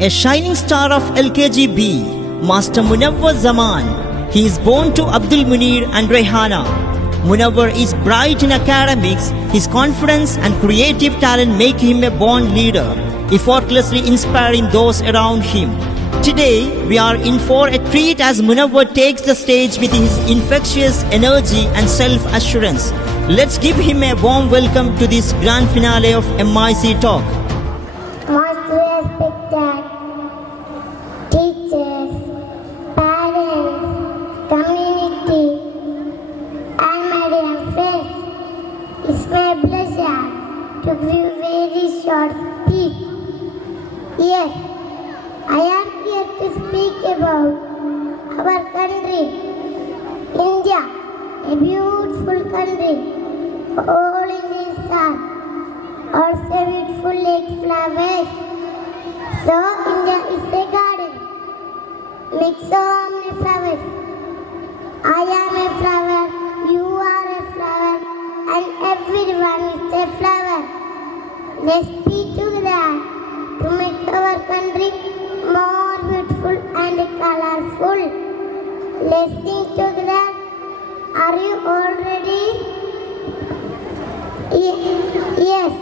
A shining star of LKGB, Master Munawwar Zaman. He is born to Abdul Munir and Rehana. Munawwar is bright in academics. His confidence and creative talent make him a born leader, effortlessly inspiring those around him. Today, we are in for a treat as Munawwar takes the stage with his infectious energy and self-assurance. Let's give him a warm welcome to this grand finale of MIC Talk. Most respected teachers, parents, community, and my dear friends, it's my pleasure to give very short speech. Yes, I am here to speak about our country, India, a beautiful country, all in the sun, also beautiful lake flowers. So India is a garden, mix so many flowers. I am a flower, you are a flower, and everyone is a flower. Let's be together to make our country more beautiful and colorful. Let's sing together. Are you all ready? Yes.